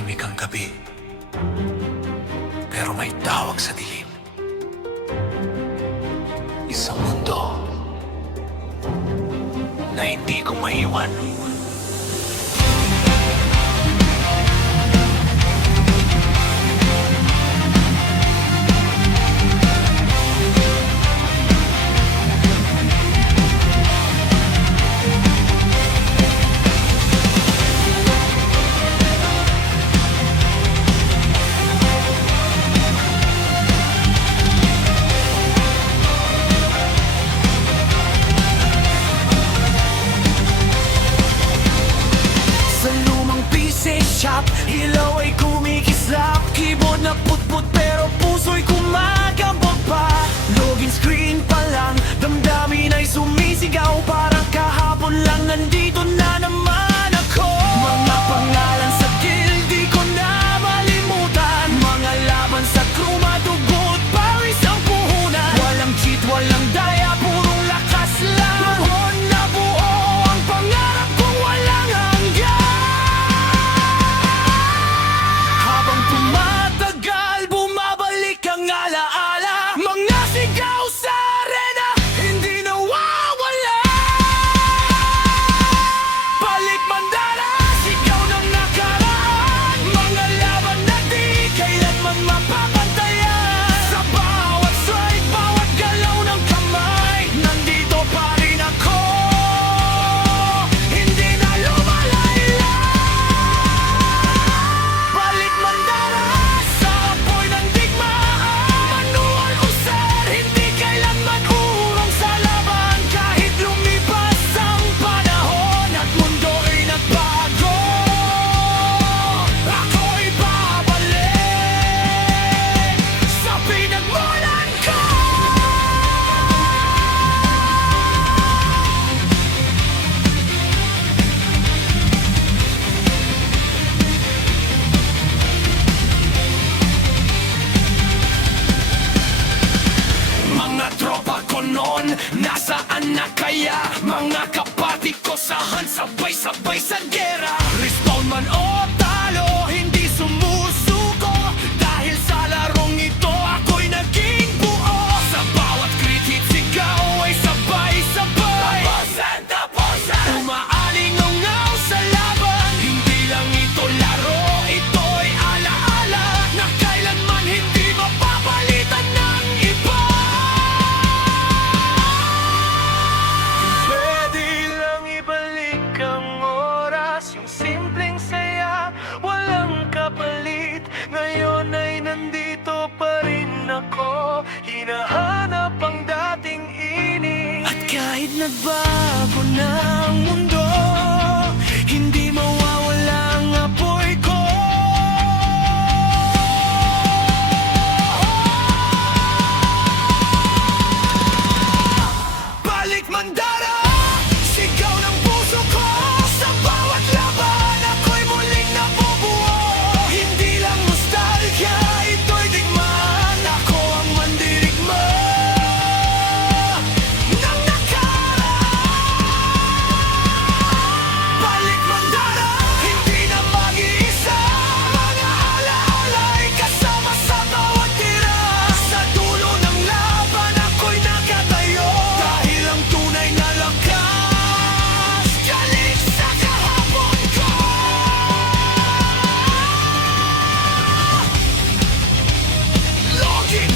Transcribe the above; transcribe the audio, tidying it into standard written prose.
Tahimik ang gabi, pero may tawag sa dilim. Isang mundo na hindi ko maiwan. Shop, ilaw ay kumikislap, keyboard na putput pero puso'y kumagambag pa. Login screen pa lang, damdamin ay sumisigaw, parang kahapon lang nandito na naman ako. Mga pangalan sa guild, di ko na malimutan, mga laban sa crew, madugot, Paris ang puhunan. Walang cheat, walang daya, purong lakas lang. Buhon na buo ang pangarap kong walang hanggan. Tumatagal, bumabalik ang alaala, mga sigaw sa arena, hindi nawawala. Balik mandala, sigaw ng nakaraan, mga laban na di kailanman mapapantayan. Sa bawat strike, bawat galaw ng kamay, nandito pa rin ako, hindi na lumalayla. Balik mandala, nasaan na kaya mga kapatid ko saan sabay-sabay sa gera? Respawn man o talo, hindi sumusuko, dahil sa larong ito ako'y naging buo. Sa bawat crit hit sigaw ay sabay-sabay, umaalingaw sa laban. Hindi lang ito laro, ito'y alaala na kailanman hindi mapapalitan ng iba. Ngayon ay nandito pa rin ako, hinahanap ang dating ining. At kahit nagbago na ang mundo, hindi mawawala ang apoy ko. Balik mandara, sigaw ng puso ko, sa bawat laban ako'y muling nabubuo. Hindi lang nostalgia, ito'y digmaan, ako ang mandirigma ng nakaraan. Balik mandara, hindi na mag-iisa, mga alaala'y kasama sa bawat tira. Sa dulo ng laban ako'y nakatayo, dahil ang tunay na lakas galing sa kahapon ko. Login